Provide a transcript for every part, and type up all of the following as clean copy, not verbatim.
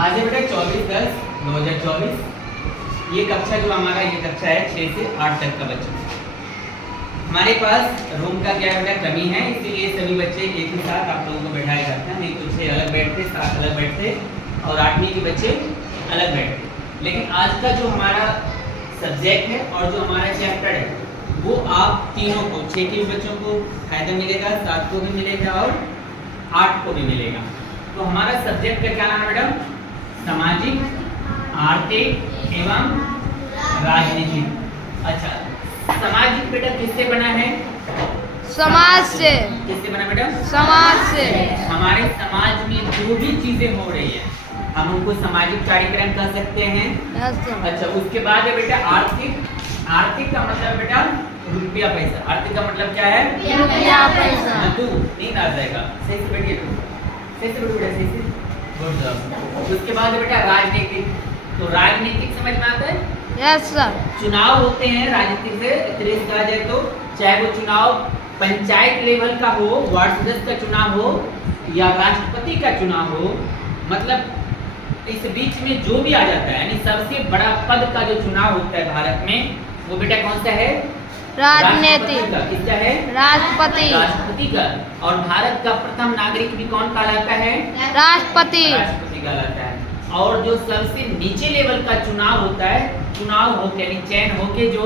आज है बेटा 24/10/2024। ये कक्षा जो हमारा ये कक्षा है 6 से 8 तक का बच्चा। हमारे पास रूम का क्या बेटा कमी है, इसीलिए सभी बच्चे एक ही साथ आप लोगों को बैठाया जाता है। नहीं तो 6 अलग बैठते, 7 अलग बैठते और 8वीं के बच्चे अलग बैठते। लेकिन आज का जो हमारा सब्जेक्ट है और जो हमारा चैप्टर है वो आप तीनों को 6 के बच्चों को फायदा मिलेगा, 7 को भी मिलेगा और 8 को भी मिलेगा। तो हमारा सब्जेक्ट का क्या नाम है मैडम? सामाजिक, आर्थिक एवं राजनीतिक। अच्छा, सामाजिक बेटा किससे बना है? समाज से। किससे बना बेटा? समाज से। हमारे समाज में जो भी चीजें हो रही है हम उनको सामाजिक कार्यक्रम कह सकते हैं। अच्छा, उसके बाद है बेटा आर्थिक। आर्थिक का मतलब बेटा रुपया पैसा। आर्थिक का मतलब क्या है? रुपया पैसा। तू नींद आ जाएगा, सही से बैठिए, सही से बैठो बेटा, सही से। उसके बाद है बेटा राजनीतिक। तो राजनीतिक समझ में आता है? Yes sir. चुनाव होते हैं राजनीतिक से त्रिश कहा जाए तो, चाहे वो चुनाव पंचायत लेवल का हो, वार्ड सदस्य का चुनाव हो या राष्ट्रपति का चुनाव हो, मतलब इस बीच में जो भी आ जाता है, यानी सबसे बड़ा पद का जो चुनाव होता है भारत में वो बेटा कौन सा है? राजनीतिक। किसका है? राष्ट्रपति। राष्ट्रपति का। और भारत का प्रथम नागरिक भी कौन कहलाता है? राष्ट्रपति। राष्ट्रपति कहलाता है। और जो सबसे नीचे लेवल का चुनाव होता है, चुनाव होके यानी चयन होके जो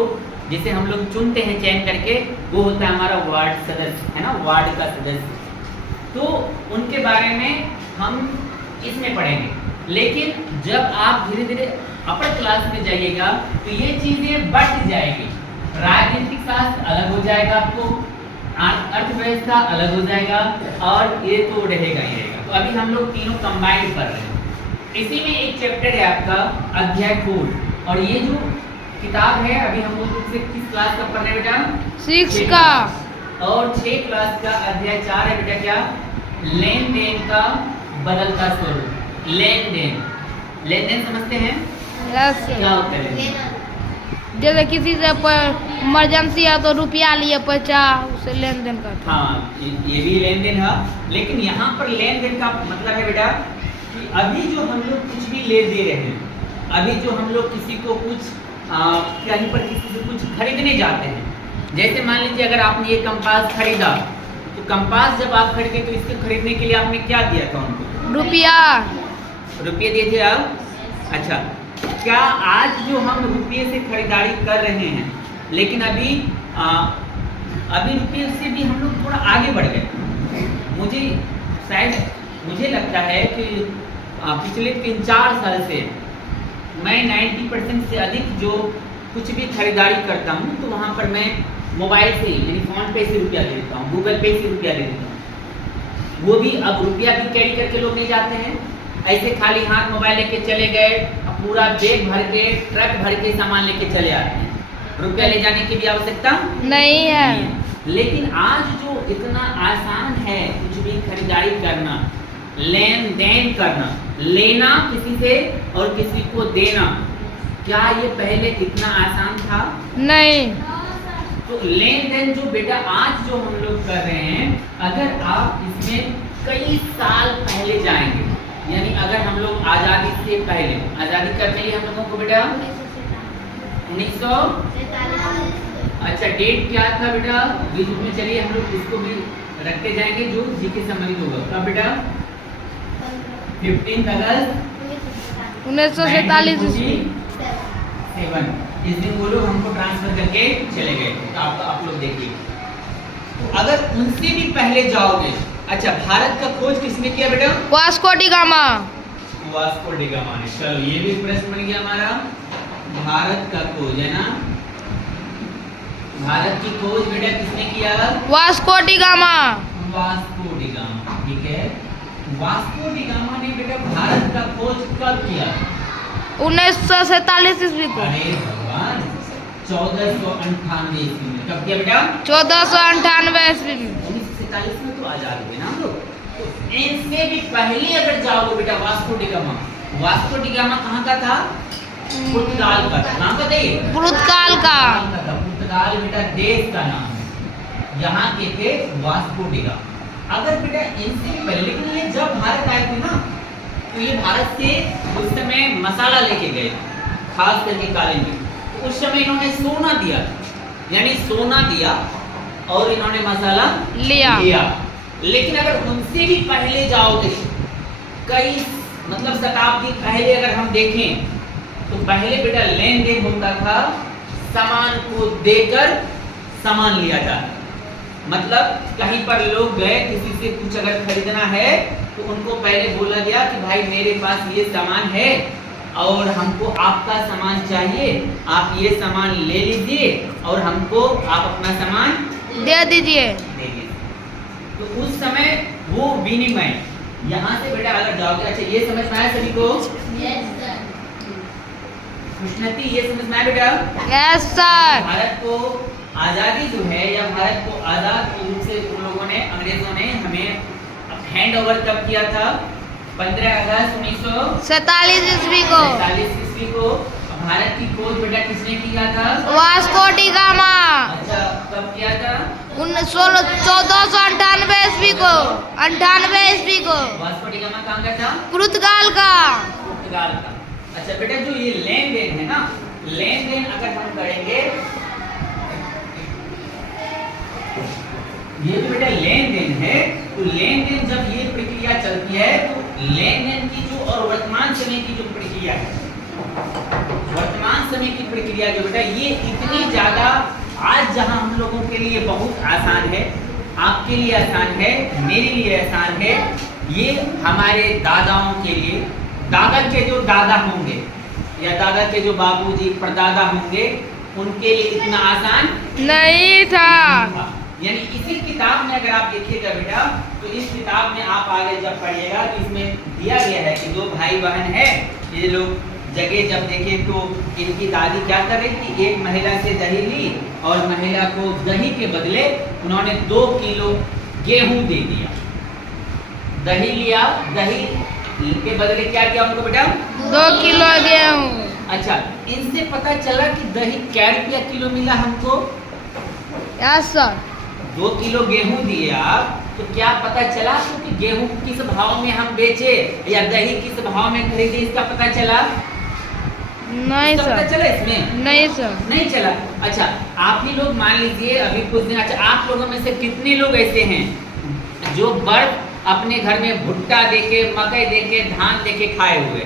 जिसे हम लोग चुनते हैं चयन करके, वो होता है हमारा वार्ड सदस्य, है ना, वार्ड का सदस्य। तो उनके बारे में हम इसमें पढ़ेंगे। लेकिन जब आप धीरे धीरे अपर क्लास में जाइएगा तो ये चीजें बढ़ जाएगी। राजनीतिक शास्त्र अलग हो जाएगा, आपको अर्थव्यवस्था अलग हो जाएगा और ये तो रहेगा ही रहेगा। तो अभी हम लोग तीनों कंबाइंड कर रहे हैं। इसी में एक चैप्टर है आपका अध्याय 4 और ये जो किताब है अभी हम लोग से किस क्लास का पढ़ रहे हैं बेटा? 6 का। और 6 क्लास का अध्याय 4 है बेटा क्या? लेन देन का बदलता स्वरूप। लेन देन, लेन देन समझते हैं? यस क्या होता है? जैसे किसी से इमरजेंसी है तो रुपया लिए पैसा उसे लेन देन करते हैं। हाँ, ये भी लेन देन है। लेकिन यहाँ पर लेन देन का मतलब है बेटा कि अभी जो हम लोग कुछ भी ले दे रहे हैं, अभी जो हम लोग किसी को कुछ कहीं पर किसी से कुछ खरीदने जाते हैं, जैसे मान लीजिए अगर आपने ये कंपास खरीदा तो कंपास जब आप खरीदे तो इसको खरीदने के लिए आपने क्या दिया था उनको? रुपया। रुपये दिए थे आप। अच्छा, क्या आज जो हम रुपये से खरीदारी कर रहे हैं, लेकिन अभी रुपये से भी हम लोग थोड़ा आगे बढ़ गए। मुझे लगता है कि पिछले 3-4 साल से मैं 90% से अधिक जो कुछ भी खरीदारी करता हूँ तो वहाँ पर मैं मोबाइल से यानी फोन पे से रुपया दे देता हूँ, गूगल पे से रुपया दे देता हूँ। वो भी अब रुपया भी कैरी करके लोग नहीं जाते हैं, ऐसे खाली हाथ मोबाइल लेके चले गए, पूरा बैग भर के ट्रक भर के सामान लेके चले आते हैं। रुपया ले जाने की भी आवश्यकता नहीं है। लेकिन आज जो इतना आसान है कुछ भी खरीदारी करना, लेन देन करना, लेना किसी से और किसी को देना, क्या ये पहले इतना आसान था? नहीं। तो लेन देन जो बेटा आज जो हम लोग कर रहे हैं, अगर आप इसमें कई साल पहले जाएंगे, यानी अगर हम लोग आज़ादी से पहले, आज़ादी कब मिली हम लोगों को बेटा? 1900। अच्छा, डेट क्या था बेटा? बीच में चलिए हम लोग इसको भी रखते जाएंगे जो जी के संबंधित होगा। कब बेटा? 15 अगस्त 1947 इस दिन वो लोग हमको ट्रांसफर करके चले गए। तो आप लोग देखिए, तो अगर उनसे भी पहले जाओगे। अच्छा, भारत का खोज किसने किया बेटा? Vasco D gamma. Vasco D gamma ने। चलो, ये भी प्रश्न बन गया हमारा। भारत का खोज है ना, भारत की खोज बेटा किसने किया? Vasco D gamma. Vasco D gamma, ठीक है। वास्को डी गामा ने बेटा भारत का खोज कब किया? 1947 ईस्वी को। अरे भगवान, 1498 ईस्वी में। कब किया बेटा? 1498 ईस्वी में। 1947 में तो आजाद हुए ना हम लोग। तो इनसे भी पहले अगर जाओगे बेटा Vasco D gamma. Vasco D gamma कहाँ का था? पुर्तगाल का था। कहाँ का था ये? पुर्तगाल का। पुर्तगाल बेटा देश का नाम है। यहाँ के थे वास्को डी गामा। अगर बेटा इनसे भी पहले, लेकिन ये जब भारत आए थे ना तो ये भारत से उस समय मसाला लेके गए, खास करके काले मिर्च। तो उस समय इन्होंने सोना दिया, यानी सोना दिया और इन्होंने मसाला लिया। लेकिन अगर उनसे भी पहले जाओगे, कई मतलब शताब्दी पहले अगर हम देखें, तो पहले बेटा लेन देन होता था, सामान को देकर सामान लिया जाता। मतलब कहीं पर लोग गए, किसी से कुछ अगर खरीदना है तो उनको पहले बोला गया कि भाई मेरे पास ये सामान है और हमको आपका सामान चाहिए, आप ये सामान ले लीजिए और हमको आप अपना सामान दे दीजिए। तो उस समय वो विनिमय, यहाँ से बेटा अलग जाओगे। अच्छा ये समझ में आया सभी को? कृष्णती ये समझ में आया बेटा? Yes sir. भारत को आजादी जो है, या भारत को आजाद रूप से उन लोगों ने, अंग्रेजों ने हमें हैंड ओवर कब किया था? 15 अगस्त 1947 ईस्वी को। ईस्वी को। भारत की खोज बेटा किसने किया था? Vasco D gamma. अच्छा कब किया था? 1498 ईस्वी को। 98 ईस्वी को। वास्को डी गामा कहाँ का था? पुर्तगाल का। पुर्तगाल का। अच्छा बेटा जो ये लेन देन है ना, लेन देन अगर हम करेंगे, ये जो बेटा लेन देन है, तो लेन देन जब ये प्रक्रिया चलती है, तो लेन देन की जो और वर्तमान समय की जो प्रक्रिया है, वर्तमान समय की प्रक्रिया जो बेटा ये इतनी ज्यादा आज जहां हम लोगों के लिए बहुत आसान है, आपके लिए आसान है, मेरे लिए आसान है, ये हमारे दादाओं के लिए, दादा के जो दादा होंगे या दादा के जो बाबूजी परदादा होंगे, उनके लिए इतना आसान नहीं था। यानी इसी किताब में अगर आप देखिएगा बेटा, तो इस किताब में आप आगे जब पढ़िएगा तो इसमें दिया गया है कि दो भाई बहन है, ये लोग जगह जब देखे तो इनकी दादी क्या कर रही थी, एक महिला से दही ली और महिला को दही के बदले उन्होंने 2 किलो गेहूं दे दिया। दही लिया, दही के बदले क्या किया उनको बेटा? 2 किलो गेहूं। अच्छा इनसे पता चला कि दही क्या रुपया किलो मिला हमको? Yes sir. 2 किलो गेहूं दिए आप, तो क्या पता चला कि गेहूं किस भाव में हम बेचे या दही किस भाव में खरीदे, इसका पता चला? नहीं सर। पता चला इसमें? नहीं सर। नहीं चला। अच्छा आप ही लोग मान लीजिए अभी कुछ दिन, अच्छा आप लोगों में से कितने लोग ऐसे हैं जो बर्फ अपने घर में भुट्टा देके, मकई देके, धान देके खाए हुए?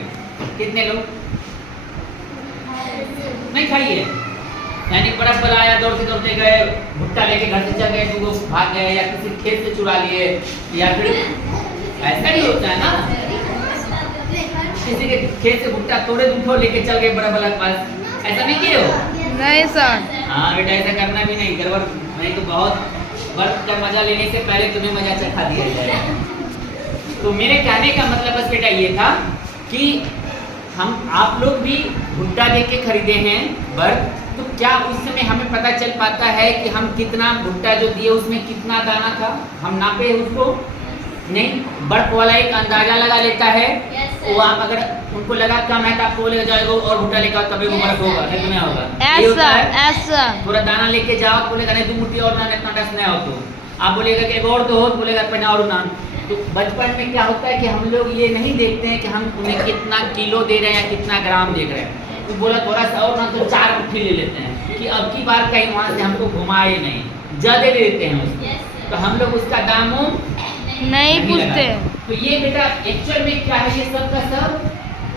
कितने लोग नहीं खाइए? यानी बर्फ बनाया, दौड़ते दौड़ते गए, भुट्टा लेके घर से चल गए, तो वो भाग गए, या किसी खेत से चुरा लिए, या फिर ऐसा नहीं होता है ना, किसी के खेत से भुट्टा तोड़े उठो लेके चल गए बर्फ वाला के पास, ऐसा नहीं किए हो? नहीं सर। हाँ बेटा ऐसा करना भी नहीं, गड़बड़ नहीं तो बहुत बर्फ का मजा लेने से पहले तुम्हें मजा चखा दिया जाएगा। तो मेरे कहने का मतलब बस बेटा ये था कि हम आप लोग भी भुट्टा देके खरीदे हैं बर्फ, तो क्या उस समय हमें पता चल पाता है कि हम कितना भुट्टा जो दिए उसमें कितना दाना था? हम नापे उसको नहीं, बर्फ वाला एक अंदाजा लगा लेता है। वो आप अगर उनको लगा कम है तो आपको बोलेगा जाएगा और भुट्टा लेकर तभी वो बर्फ होगा, नहीं तो नहीं होगा। ऐसा ऐसा थोड़ा दाना लेके जाओ, बोलेगा नहीं 2 मुट्ठी और ना, इतना दस नहीं हो, तो आप बोलेगा कि एक और तो हो, बोलेगा पहले और ना। तो बचपन में क्या होता है कि हम लोग ये नहीं देखते हैं कि हम उन्हें कितना किलो दे रहे हैं या कितना ग्राम दे रहे हैं। तो बोला थोड़ा सा और ना, तो 4 मुट्ठी ले लेते हैं कि अब की बार कहीं वहाँ से हमको घुमाए नहीं, ज़्यादा ले लेते हैं उसको, तो हम लोग उसका दाम नहीं पूछते। तो ये बेटा एक्चुअल में क्या है, ये सब का सब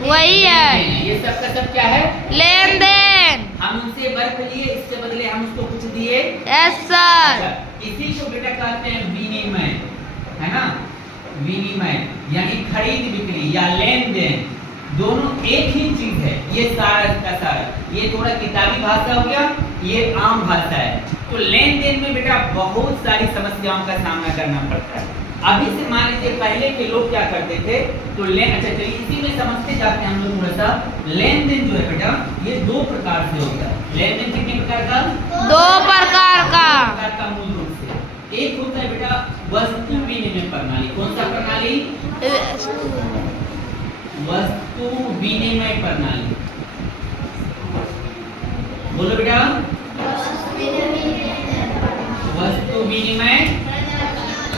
वही है, ये सब का सब क्या है? लेन देन। हम उनसे बर्फ लिए, इसके बदले हम उसको कुछ दिए। Yes sir. इसी को बेटा कहते हैं विनिमय, है ना? विनिमय यानी खरीद बिक्री या लेन देन, दोनों एक ही चीज है। ये सारा का सारा, ये थोड़ा किताबी भाषा हो गया, ये आम भाषा है। तो लेन देन में बेटा बहुत सारी समस्याओं का सामना करना पड़ता है। अभी से मान लीजिए पहले के लोग क्या करते थे, तो लेन, अच्छा चलिए इसी में समझते जाते हैं हम लोग थोड़ा सा। लेन देन जो है बेटा ये 2 प्रकार से होता है। लेन देन कितने प्रकार का? 2 प्रकार का। मूल रूप से एक होता है बेटा वस्तु विनिमय प्रणाली। कौन सा प्रणाली? वस्तु विनिमय प्रणाली। बोलो बेटा। वस्तु विनिमय।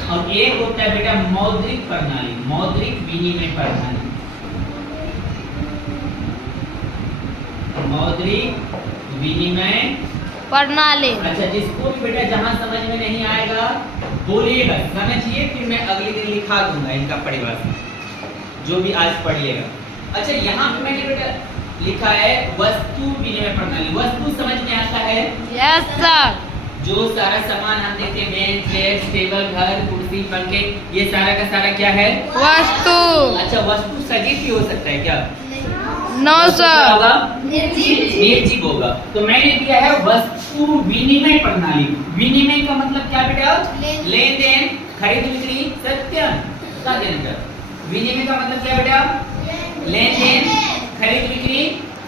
और एक होता है बेटा मौद्रिक प्रणाली, मौद्रिक विनिमय प्रणाली। मौद्रिक विनिमय प्रणाली। अच्छा, जिसको भी बेटा जहां समझ में नहीं आएगा बोलिएगा, समझिए, फिर मैं अगले दिन लिखा दूंगा इनका परिभाषा, जो भी आज पढ़िएगा। अच्छा, यहाँ पे मैंने बेटा लिखा है वस्तु विनिमय प्रणाली। वस्तु समझ में आता है? Yes sir. जो सारा सामान हम देखते हैं, बेंच, चेयर, टेबल, घर, कुर्सी, पंखे, ये सारा का सारा क्या है? वस्तु। अच्छा, वस्तु सजीव भी हो सकता है क्या? No sir. होगा निर्जीव होगा। तो मैंने दिया है वस्तु विनिमय प्रणाली। विनिमय का मतलब क्या बेटा? लेन देन, खरीद बिक्री, सत्य का देन। विनिमय का मतलब क्या बेटा? लेन देन, खरीद बिक्री।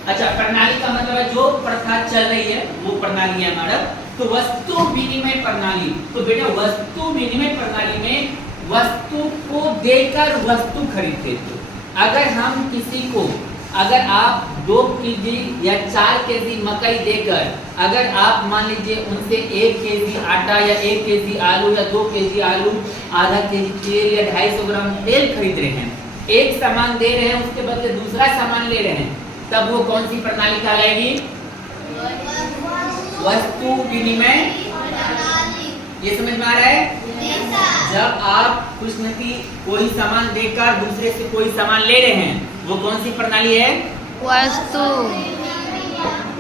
अच्छा, प्रणाली का मतलब है जो प्रथा चल रही है वो प्रणाली है हमारा। तो वस्तु विनिमय प्रणाली, तो बेटा वस्तु विनिमय प्रणाली में वस्तु को देकर वस्तु खरीदते थे। अगर हम किसी को, अगर आप 2 केजी या 4 केजी मकई देकर, अगर आप मान लीजिए उनसे 1 केजी आटा या 1 केजी आलू या 2 केजी आलू, आधा केजी तेल या 250 ग्राम तेल खरीद रहे हैं, एक सामान दे रहे हैं, उसके बदले दूसरा सामान ले रहे हैं, तब वो कौन सी प्रणाली कहलाएगी? वस्तु विनिमय। ये समझ में आ रहा है? जब आप कुछ नहीं कोई सामान देकर दूसरे से कोई सामान ले रहे हैं, वो कौन सी प्रणाली है?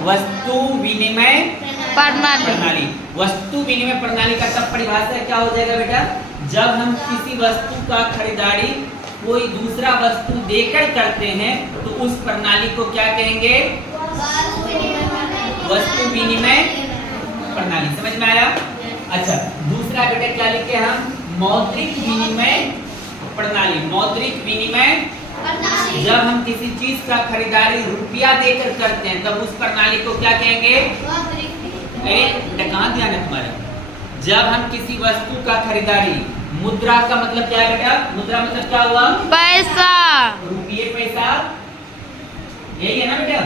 वस्तु विनिमय प्रणाली। वस्तु विनिमय प्रणाली का तब परिभाषा क्या हो जाएगा बेटा? जब हम किसी वस्तु का खरीदारी कोई दूसरा वस्तु देकर करते हैं तो उस प्रणाली को क्या कहेंगे? वस्तु विनिमय प्रणाली। समझ में आया? अच्छा, दूसरा बेटा क्या लिखे हम? मौद्रिक विनिमय प्रणाली। मौद्रिक विनिमय, जब हम किसी चीज का खरीदारी रुपया देकर करते हैं तब उस प्रणाली को क्या कहेंगे? कहाँ ध्यान है तुम्हारा? जब हम किसी वस्तु का खरीदारी, मुद्रा का मतलब क्या है बेटा? मुद्रा मतलब क्या हुआ? पैसा। रुपये, पैसा, यही है ना बेटा?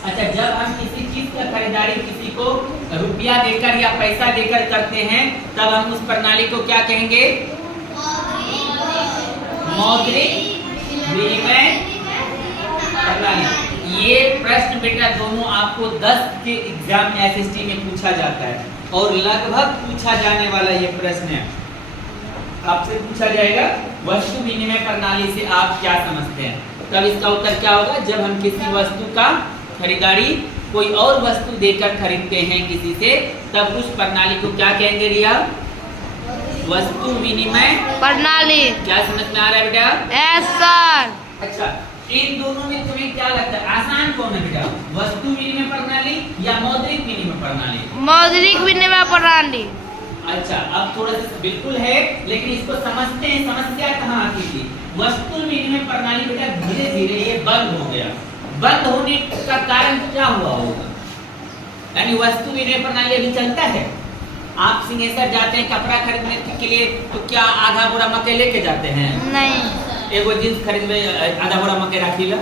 अच्छा, जब हम किसी चीज का खरीदारी किसी को रुपया देकर या पैसा देकर करते हैं तब हम उस प्रणाली को क्या कहेंगे? मौद्रिक विनिमय प्रणाली। ये प्रश्न बेटा दोनों आपको 10 के एग्जाम में एसएसटी में पूछा जाता है और लगभग पूछा जाने वाला ये प्रश्न है। आपसे पूछा जाएगा वस्तु विनिमय प्रणाली से आप क्या समझते हैं? तब इसका उत्तर क्या होगा? जब हम किसी वस्तु का खरीदारी कोई और वस्तु देकर खरीदते हैं किसी से, तब उस प्रणाली को क्या कहेंगे रिया? वस्तु विनिमय प्रणाली। क्या समझ में आ रहा है बेटा? Yes sir. अच्छा, इन दोनों में तुम्हें क्या लगता है आसान कौन है बेटा? वस्तु विनिमय प्रणाली या मौद्रिक विनिमय प्रणाली? मौद्रिक विनिमय प्रणाली। अच्छा, अब थोड़ा सा बिल्कुल है, लेकिन इसको समझते हैं। समस्या कहाँ आती थी? वस्तु विनिमय प्रणाली बेटा धीरे धीरे ये बंद हो गया। बंद होने का कारण क्या हुआ होगा? यानी वस्तु विनिमय प्रणाली अभी चलता है। आप सिंहेश्वर जाते हैं कपड़ा खरीदने के लिए तो क्या आधा बोरा मकई लेके जाते हैं? नहीं। एगो जींस खरीदने आधा बोरा मकई रखी ला,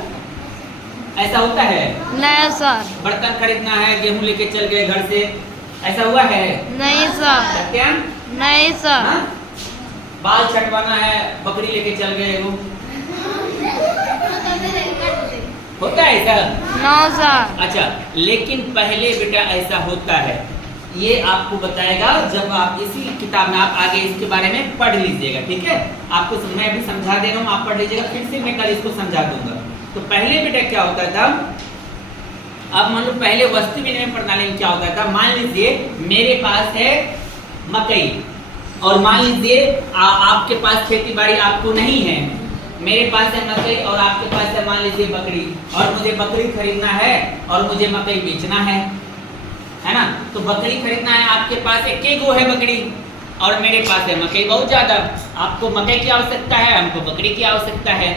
ऐसा होता है? नहीं सर। बर्तन खरीदना है, गेहूं लेके चल गए घर से, ऐसा हुआ है? नहीं सर। सत्यम? नहीं सर। हाँ? बाल छटवाना है, बकरी लेके चल गए, वो होता है ऐसा? No sir. अच्छा, लेकिन पहले बेटा ऐसा होता है, ये आपको बताएगा जब आप इसी किताब में आप आगे इसके बारे में पढ़ लीजिएगा, ठीक है? आपको मैं भी समझा दे रहा हूँ, आप पढ़ लीजिएगा, फिर से मैं कल इसको समझा दूंगा। तो पहले बेटा क्या होता था? अब मान लो पहले वस्तु विनिमय प्रणाली में क्या होता था? मान लीजिए मेरे पास है मकई और मान लीजिए आपके पास खेती बाड़ी आपको नहीं है, मेरे पास है मकई और आपके पास है मान लीजिए बकरी, और मुझे बकरी खरीदना है और मुझे मकई बेचना है ना? तो बकरी खरीदना है, आपके पास एक गो है बकरी और मेरे पास है मकई बहुत ज्यादा। आपको मकई की आवश्यकता है, हमको बकरी की आवश्यकता है।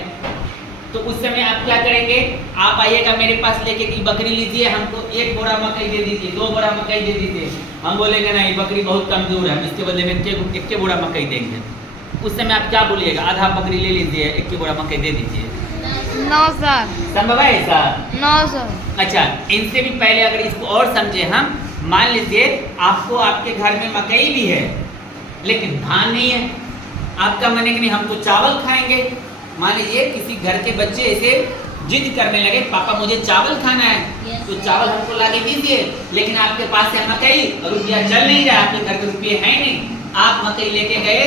तो उस समय आप क्या करेंगे? आप आइएगा मेरे पास लेके कि बकरी लीजिए, हमको 1 बोरा मकई दे दीजिए, 2 बोरा मकई दे दीजिए। हम बोलेंगे नहीं, बकरी बहुत कमजोर है, हम इसके बदले में 1 बोरा मकई देंगे। उस समय आप क्या बोलिएगा? आधा बकरी ले लीजिए, 1 बोरा मकई दे दीजिए। No sir. संभव है ऐसा? No sir. अच्छा, इनसे भी पहले अगर इसको और समझे हम, मान लीजिए आपको आपके घर में मकई भी है लेकिन धान नहीं है, आपका मन है कि नहीं हमको चावल खाएंगे। मान लीजिए किसी घर के बच्चे ऐसे जिद करने लगे पापा मुझे चावल खाना है, तो चावल हमको ला के दीजिए, लेकिन आपके पास है मकई और रुपया चल नहीं रहा, आपके घर के रुपये है नहीं। आप मकई लेके गए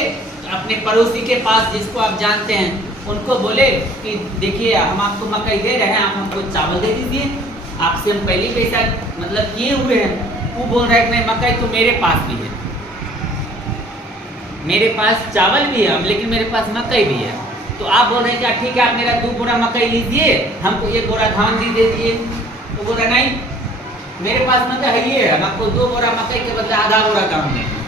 अपने पड़ोसी के पास जिसको आप जानते हैं, उनको बोले कि देखिए हम आपको मकई दे रहे हैं, आप हमको चावल दे दीजिए, आपसे हम पहले पैसा मतलब किए हुए हैं। वो बोल रहा है कि नहीं मकई तो मेरे पास भी है, मेरे पास चावल भी है लेकिन मेरे पास मकई भी है। तो आप बोल रहे हैं क्या ठीक है आप मेरा 2 बोरा मकई लीजिए, हमको 1 बोरा धान दे दीजिए। तो बोल रहा नहीं मेरे पास मकई है ही है, हम आपको 2 बोरा मकई के बदले आधा बोरा धान दें।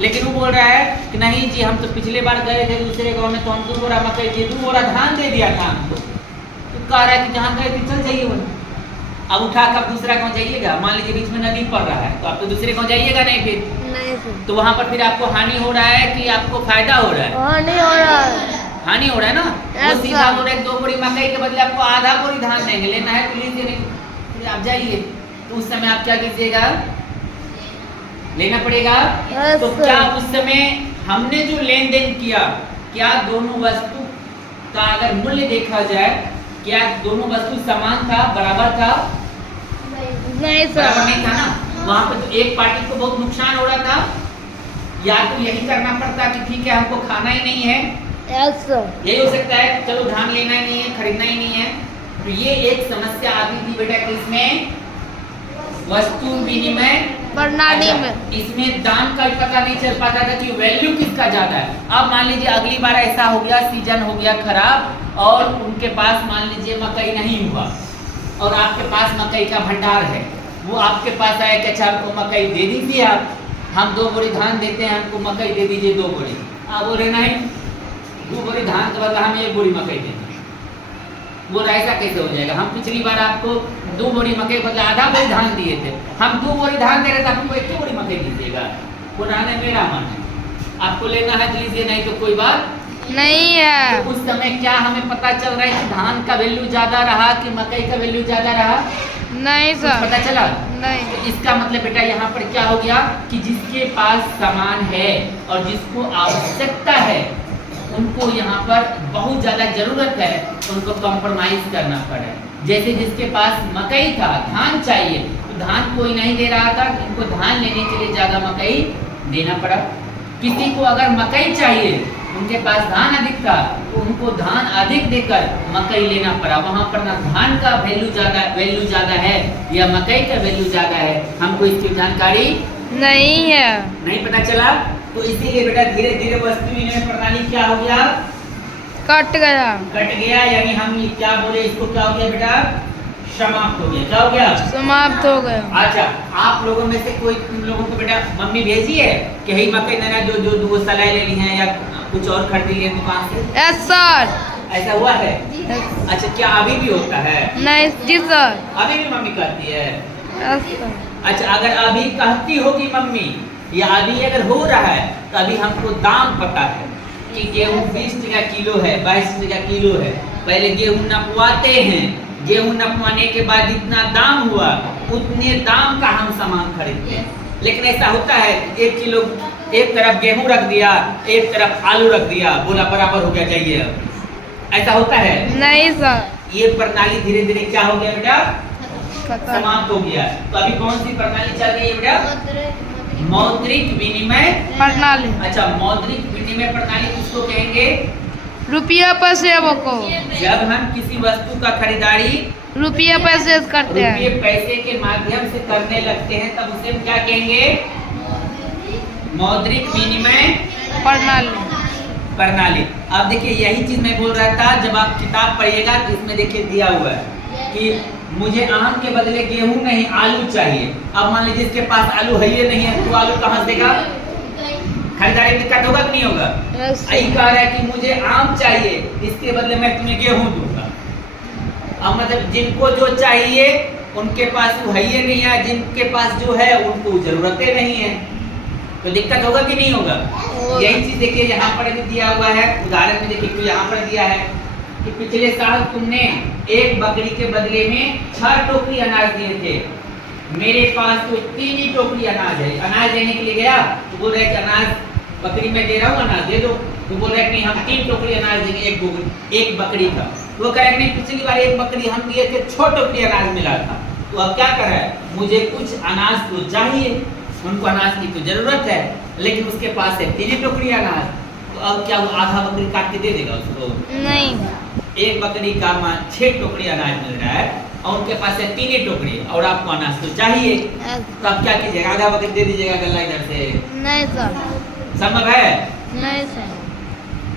लेकिन वो बोल रहा है कि नहीं जी हम तो पिछले बार गए थे दूसरे गांव में तो हम 2 बोरा मकई दिए, 2 बोरा धान दे दिया था हमको। तो कह रहा है कि जहाँ गए थे चल जाइए वहीं, अब उठा कर दूसरा गाँव जाइएगा, मान लीजिए बीच में नदी पड़ रहा है तो आप तो दूसरे गाँव जाइएगा नहीं फिर, तो वहाँ पर फिर आपको हानि हो रहा है कि आपको फायदा हो रहा है? हानि हो रहा है, हानि हो रहा है ना। वो सीधा बोल रहे 2 बोरी मकई के बदले आपको आधा बोरी धान देंगे, लेना है तो लीजिए, नहीं फिर आप जाइए। तो उस समय आप क्या कीजिएगा, लेना पड़ेगा। तो क्या उस समय हमने जो लेन देन किया, क्या दोनों वस्तु का अगर मूल्य देखा जाए, क्या दोनों वस्तु समान था, बराबर था? नहीं बराबर नहीं था ना। वहाँ पे तो एक पार्टी को बहुत नुकसान हो रहा था, या तो यही करना पड़ता कि ठीक है हमको खाना ही नहीं है, यही हो सकता है चलो धान लेना ही नहीं है, खरीदना ही नहीं है। तो ये एक समस्या आती थी बेटा किसमें, वस्तु विनिमय प्रणाली में। इसमें दाम का भी पता नहीं चल पाता था कि वैल्यू किसका ज्यादा है। अब मान लीजिए अगली बार ऐसा हो गया, सीजन हो गया खराब और उनके पास मान लीजिए मकई नहीं हुआ और आपके पास मकई का भंडार है, वो आपके पास आया कि अच्छा हमको मकई दे दीजिए आप, हम 2 बोरी धान देते हैं, हमको मकई दे दीजिए 2 बोरी। आप बोल रहे नहीं 2 बोरी धान के बदला हम 1 बोरी मकई देंगे। वो ऐसा कैसे हो जाएगा, हम पिछली बार आपको 2 बोरी मकई बदला आधा बोरी धान दिए थे, हम 2 बोरी धान दे रहे थे, आपको 1 बोरी मकई दीजिएगा। पुराने मेरा मन है, आपको लेना है तो लीजिए, नहीं तो कोई बात नहीं है। तो उस समय क्या हमें पता चल रहा है कि धान का वैल्यू ज्यादा रहा कि मकई का वैल्यू ज्यादा रहा? नहीं सर, पता चला नहीं। तो इसका मतलब बेटा यहाँ पर क्या हो गया कि जिसके पास सामान है और जिसको आवश्यकता है उनको यहाँ पर बहुत ज्यादा जरूरत है, उनको कॉम्प्रोमाइज करना पड़ा। जैसे जिसके पास मकई था, धान चाहिए, तो धान कोई नहीं दे रहा था, इनको धान लेने के लिए ज्यादा मकई देना पड़ा। किसी को अगर मकई चाहिए, उनके पास धान अधिक था, तो उनको धान अधिक देकर मकई लेना पड़ा। वहाँ पर ना धान का वैल्यू ज्यादा है या मकई का वैल्यू ज्यादा है, हमको इसकी जानकारी नहीं है, नहीं पता चला। तो इसीलिए बेटा धीरे धीरे वस्तु विनिमय प्रणाली क्या हो गया, कट गया, यानी हम क्या बोले इसको, क्या हो गया बेटा, समाप्त हो गया। क्या हो गया, समाप्त हो गया। अच्छा, आप लोगों में से कोई तुम लोगों को बेटा मम्मी भेजी है कि ही मकई देना जो 2 सलाई ले ली है या कुछ और खरीद ली है दुकान से? यस सर, ऐसा हुआ है? अच्छा, क्या अभी भी होता है? नहीं जी सर, अभी भी मम्मी कहती है? Yes sir. अच्छा, अगर अभी कहती होगी मम्मी या अभी अगर हो रहा है तो अभी हमको दाम पता है कि गेहूँ 20 टका किलो है, 22 टका किलो है। पहले गेहूँ नपवाते हैं, गेहूँ नपवाने के बाद जितना दाम हुआ उतने दाम का हम सामान खरीदते हैं। लेकिन ऐसा होता है 1 किलो एक तरफ गेहूँ रख दिया, एक तरफ आलू रख दिया, बोला बराबर हो गया चाहिए, ऐसा होता है? नहीं सर। ये प्रणाली धीरे धीरे क्या हो गया बेटा, समाप्त हो गया। तो अभी कौन सी प्रणाली चल रही है बेटा, मौद्रिक विनिमय प्रणाली। अच्छा, मौद्रिक विनिमय प्रणाली किसको कहेंगे, रुपया पैसे को। जब हम किसी वस्तु का खरीदारी रुपये पैसे करते हैं, रुपये पैसे के माध्यम से करने लगते हैं, तब उसे हम क्या कहेंगे, मौद्रिक विनिमय प्रणाली। अब देखिए यही चीज मैं बोल रहा था, जब आप किताब पढ़िएगा तो इसमें देखिए दिया हुआ है कि मुझे आम के बदले गेहूं नहीं आलू चाहिए। अब मान लीजिए इसके पास आलू है ही नहीं है, तो आलू कहाँ से देगा, खरीदारी में दिक्कत होगा कि नहीं होगा? यही कह रहा है कि मुझे आम चाहिए, इसके बदले मैं तुम्हें गेहूं दूंगा। अब मतलब जिनको जो चाहिए उनके पास वो है ही नहीं है, जिनके पास जो है उनको जरूरतें नहीं है, तो दिक्कत होगा कि नहीं होगा? यही चीज देखिए यहाँ पर भी दिया हुआ है, उदाहरण में देखिए तो यहाँ पर दिया है कि पिछले साल तुमने एक बकरी के बदले में 6 टोकरी अनाज दिए थे, मेरे पास तो 3 ही टोकरी अनाज है। अनाज देने के लिए गया तो बोल रहे कि अनाज बकरी मैं दे रहा हूँ अनाज दे दो, तो बोल रहे हैं नहीं हम 3 टोकरी अनाज देंगे एक बकरी का। तो वो कह रहे नहीं पिछली बार एक बकरी हम दिए थे 6 टोकरी अनाज मिला था, तो अब क्या कर रहा है, मुझे कुछ अनाज तो चाहिए, उनको अनाज की तो जरूरत है, लेकिन उसके पास है 3 टोकरी अनाज, तो अब क्या वो आधा बकरी काट के दे देगा उसको? नहीं। एक बकरी का 6 टोकरी अनाज मिल रहा है और उनके पास है 3 टोकरी और आपको अनाज तो चाहिए, तो आप क्या कीजिएगा, आधा बकरी दे दीजिएगा गला इधर से? नहीं सर। संभव है? नहीं सर।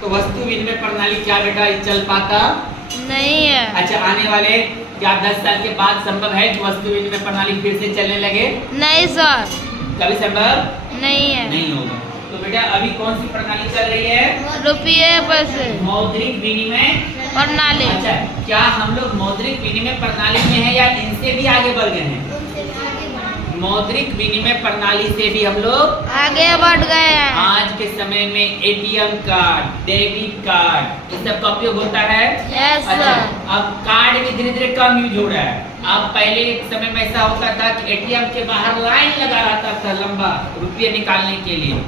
तो वस्तु विनिमय प्रणाली क्या बेटा चल पाता नहीं है। अच्छा आने वाले क्या 10 साल के बाद संभव है कि वस्तु विनिमय प्रणाली फिर से चलने लगे? नहीं सर। कभी संभव नहीं है, नहीं होगा। तो बेटा अभी कौन सी प्रणाली चल रही है? रुपये पैसे मौद्रिक विनिमय प्रणाली। अच्छा क्या हम लोग मौद्रिक विनिमय प्रणाली में है या इनसे भी आगे बढ़ गए हैं? मौद्रिक विनिमय प्रणाली से भी हम लोग आगे बढ़ गए हैं। आज के समय में एटीएम कार्ड, डेबिट कार्ड इस सब का उपयोग होता है। यस अच्छा, अब कार्ड भी धीरे धीरे कम यूज हो रहा है। अब पहले एक समय में ऐसा होता था कि एटीएम के बाहर लाइन लगा रहता था लंबा रुपये निकालने के लिए,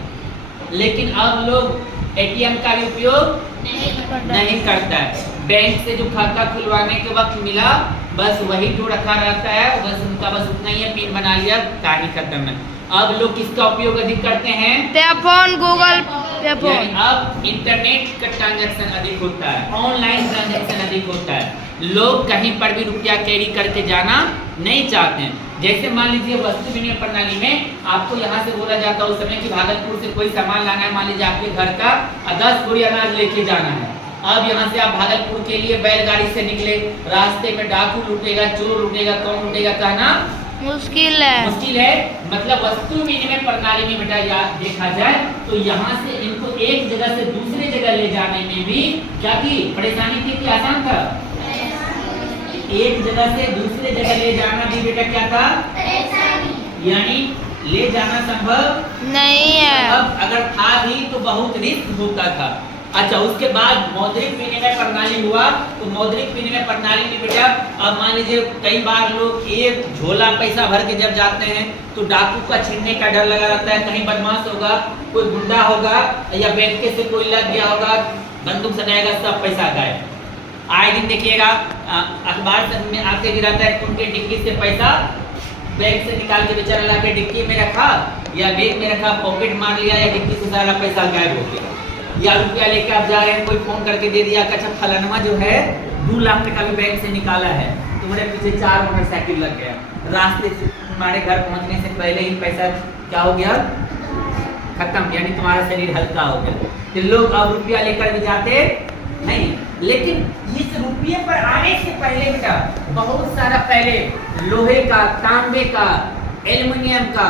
लेकिन अब लोग एटीएम का भी उपयोग नहीं करता है। बैंक से जो खाता खुलवाने के वक्त मिला बस वही तो रखा रहता है, बस उनका बस उतना ही है, पिन बना लिया कहानी खत्म है। अब लोग किसका उपयोग अधिक करते हैं? टेलीफोन, गूगल पे फोन। अब इंटरनेट का ट्रांजैक्शन अधिक होता है, ऑनलाइन ट्रांजैक्शन अधिक होता है। लोग कहीं पर भी रुपया कैरी करके जाना नहीं चाहते हैं। जैसे मान लीजिए वस्तु विनिमय प्रणाली में आपको यहाँ से बोला जाता है उस समय कि भागलपुर से कोई सामान लाना है, मान लीजिए आपके घर का 10 बोरी अनाज लेके जाना है। अब यहाँ से आप भागलपुर के लिए बैलगाड़ी से निकले, रास्ते में डाकू लूटेगा, चोर लूटेगा, कौन लूटेगा कहना मुश्किल है। मुश्किल है मतलब वस्तु विनिमय प्रणाली में बेटा देखा जाए तो यहाँ से इनको एक जगह से दूसरे जगह ले जाने में भी क्या की परेशानी थी कि आसान था? एक जगह से दूसरे जगह ले जाना भी बेटा क्या था? यानी ले जाना संभव नहीं है। अब अगर था भी तो बहुत रिस्क होता था। अच्छा उसके बाद मौद्रिक विनिमय प्रणाली हुआ, तो मौद्रिक विनिमय प्रणाली में बेटा अब मान लीजिए कई बार लोग एक झोला पैसा भर के जब जाते हैं तो डाकू का छीनने का डर लगा रहता है, कहीं बदमाश होगा, कोई गुंडा होगा या बैंक से कोई लग गया होगा, बंदूक सटाएगा, सब पैसा गायब। आए दिन देखिएगा अखबार में आके गिराता है उनके डिक्की से पैसा बैंक से निकाल के बेचारा ला के डिक्की में रखा या बैग में रखा, पॉकेट मार लिया या डिक्की से सारा पैसा गायब हो गया। या रुपया लेके आप जा रहे हैं, कोई फोन करके दे दिया कि अच्छा फलाना जो है 2 लाख टका भी बैंक से निकाला है, तुम्हारे पीछे 4 मोटरसाइकिल लग गया, रास्ते से तुम्हारे घर पहुंचने से पहले ही पैसा क्या हो गया खत्म, यानी तुम्हारा शरीर हल्का हो गया। तो लोग अब रुपया लेकर भी जाते नहीं, लेकिन इस रुपये पर आने से पहले बेटा बहुत सारा पहले लोहे का, तांबे का, एल्युमिनियम का,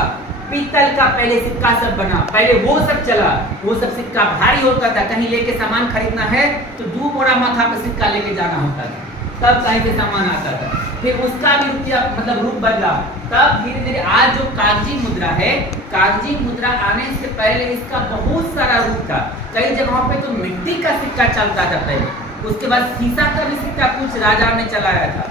पीतल का पहले सिक्का सब बना, पहले वो सब चला। वो सब सिक्का भारी होता था, कहीं लेके सामान खरीदना है तो 2 बोरा माथा पे सिक्का लेके जाना होता था, तब कहीं से सामान आता था। फिर उसका भी रुपया मतलब रूप बदला, तब धीरे धीरे आज जो कागजी मुद्रा है, कागजी मुद्रा आने से पहले इसका बहुत सारा रूप था। कई जगहों पे तो मिट्टी का सिक्का चलता था पहले, उसके बाद शीशा का भी सिक्का कुछ राजा ने चलाया था,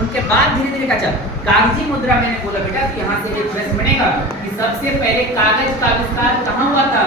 उनके बाद धीरे धीरे का चल कागजी मुद्रा। मैंने बोला बेटा कि यहाँ से एक प्रश्न बनेगा कि सबसे पहले कागज का आविष्कार कहाँ हुआ था?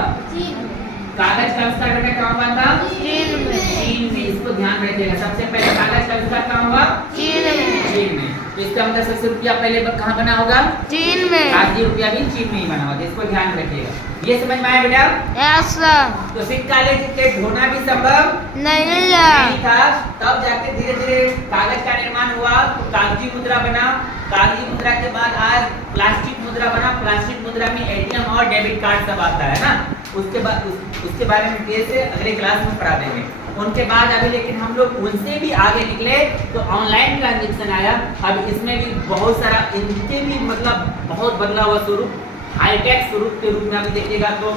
कागज का आविष्कार बेटा कहाँ हुआ था? चीन में। चीन में, इसको ध्यान रखिएगा। सबसे पहले कागज का आविष्कार कहाँ हुआ? चीन में। चीन में। तो इसका मतलब सबसे रुपया पहले कहाँ बना होगा? चीन में। कागजी रुपया भी चीन में ही बना होगा, इसको ध्यान रखिएगा। ये समझ में आया बेटा? Yes sir. तो सिक्का लेके ढोना भी संभव नहीं था, तब जाके धीरे धीरे कागज का निर्माण हुआ, तो कागजी मुद्रा बना। कागजी मुद्रा के बाद आज प्लास्टिक मुद्रा बना। प्लास्टिक मुद्रा में एटीएम और डेबिट कार्ड सब आता है ना, उसके बाद उसके बारे में कैसे अगले क्लास में पढ़ा देंगे। उनके बाद अभी लेकिन हम लोग उनसे भी आगे निकले तो ऑनलाइन ट्रांजेक्शन आया। अब इसमें भी बहुत सारा इनके भी मतलब बहुत बदला हुआ स्वरूप, हाईटेक स्वरूप के रूप में अभी देखिएगा तो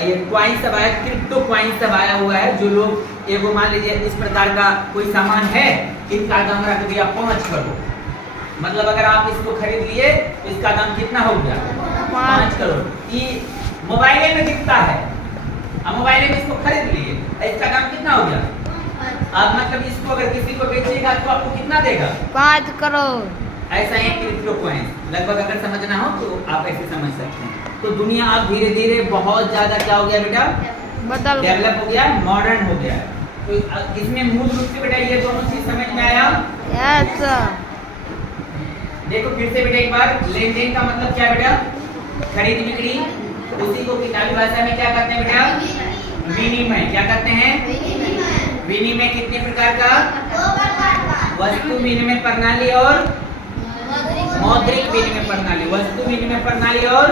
ये क्वाइन सब आया, क्रिप्टो क्वाइन सब आया हुआ है। जो लोग एगो मान लीजिए इस प्रकार का कोई सामान है, इनका दाम रख दिया 5 करोड़, मतलब अगर आप इसको खरीद लिए तो इसका दाम कितना हो गया? 5 करोड़। ये मोबाइल में दिखता है, अब मोबाइल में इसको खरीद लिए, इसका दाम कितना हो गया? अब मतलब इसको अगर किसी को बेचिएगा तो आपको कितना देगा? 5 करोड़। ऐसा ही क्रिप्टो कॉइन लगभग अगर समझना हो तो आप ऐसे समझ सकते हैं। तो दुनिया अब धीरे धीरे बहुत ज्यादा क्या हो गया बेटा, बदल गया। डेवलप हो गया, मॉडर्न हो गया। तो इसमें मूल रूप से बेटा ये दोनों चीज समझ में आया। Yes sir. देखो फिर से बेटा एक बार, लेन देन का मतलब क्या है बेटा, खरीद बिक्री। उसी को किताबी भाषा में क्या करते हैं बेटा, विनिमय। क्या करते हैं, विनिमय। कितने प्रकार का, वस्तु विनिमय प्रणाली और मौद्रिक विनिमय प्रणाली। वस्तु विनिमय प्रणाली और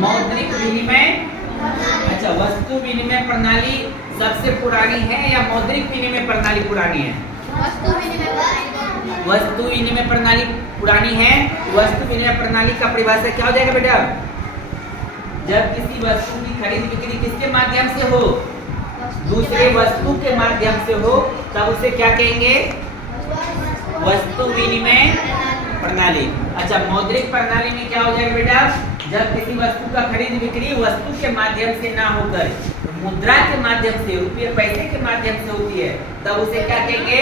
मौद्रिक विनिमय। अच्छा, वस्तु विनिमय प्रणाली सबसे पुरानी है या मौद्रिक विनिमय प्रणाली पुरानी है? वस्तु विनिमय प्रणाली पुरानी है। वस्तु विनिमय प्रणाली का परिभाषा क्या हो जाएगा बेटा, जब किसी वस्तु की खरीद बिक्री किसके माध्यम से हो, दूसरे वस्तु के माध्यम से हो, तब उसे क्या कहेंगे, वस्तु विनिमय प्रणाली। अच्छा, मौद्रिक प्रणाली में क्या हो जाएगा बेटा, जब किसी वस्तु का खरीद बिक्री वस्तु के माध्यम से ना होकर मुद्रा के माध्यम से, रुपये पैसे के माध्यम से होती है, तब उसे क्या कहेंगे,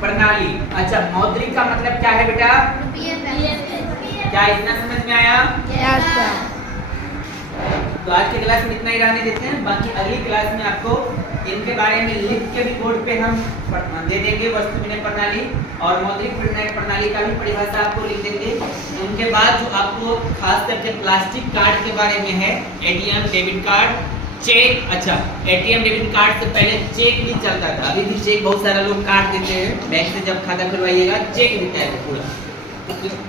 प्रणाली। अच्छा, मौद्रिक का मतलब क्या है बेटा, क्या इतना समझ में आया? Yes sir. तो आज के क्लास में इतना ही रहने देते हैं, बाकी अगली क्लास में आपको इनके बारे में लिख के भी बोर्ड पे हम दे देंगे, वस्तु विनिमय प्रणाली और मौद्रिक विनिमय प्रणाली का भी परिभाषा आपको लिख देंगे। उनके बाद जो आपको खास करके प्लास्टिक कार्ड के बारे में है, एटीएम, डेबिट कार्ड, चेक। अच्छा, एटीएम डेबिट कार्ड से पहले चेक भी चलता था, अभी भी चेक बहुत सारा लोग काट देते हैं। बैंक से जब खाता खुलवाइएगा चेक देता है पूरा।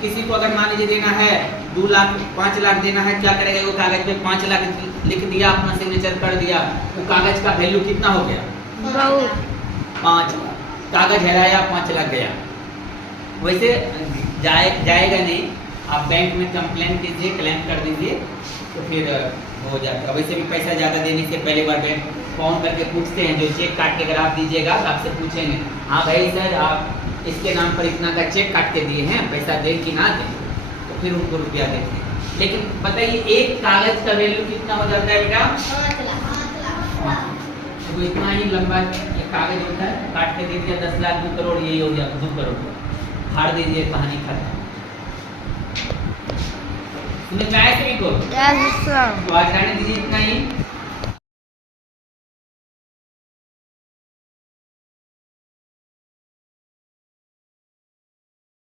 किसी को अगर मान लीजिए देना है 2 लाख 5 लाख देना है, क्या करेगा, वो कागज पे 5 लाख लिख दिया, अपना सिग्नेचर कर दिया, वो कागज का वैल्यू कितना हो गया, बहुत। 5 लाख। कागज हराया, 5 लाख गया। वैसे जाएगा नहीं, आप बैंक में कंप्लेन कीजिए, क्लेम कर दीजिए, तो फिर हो जाता। वैसे भी पैसा ज़्यादा देने से पहले बार बैंक फोन करके पूछते हैं, जो चेक काट के अगर आप दीजिएगा तो आपसे पूछेंगे, हाँ भाई सर आप इसके नाम पर इतना का चेक काट के दिए हैं, पैसा दें कि ना दें, तो फिर उनको रुपया देते हैं। लेकिन बताइए एक कागज का वैल्यू कितना हो जाता है बेटा, 5 लाख। तो इतना ही लंबा ये कागज होता है, काट के दे दिया 10 लाख 2 करोड़, यही हो गया 2 करोड़। फाड़ दीजिए, कहानी खत्म। समझ में आया सभी को? Yes sir. तो आज रहने दीजिए इतना ही।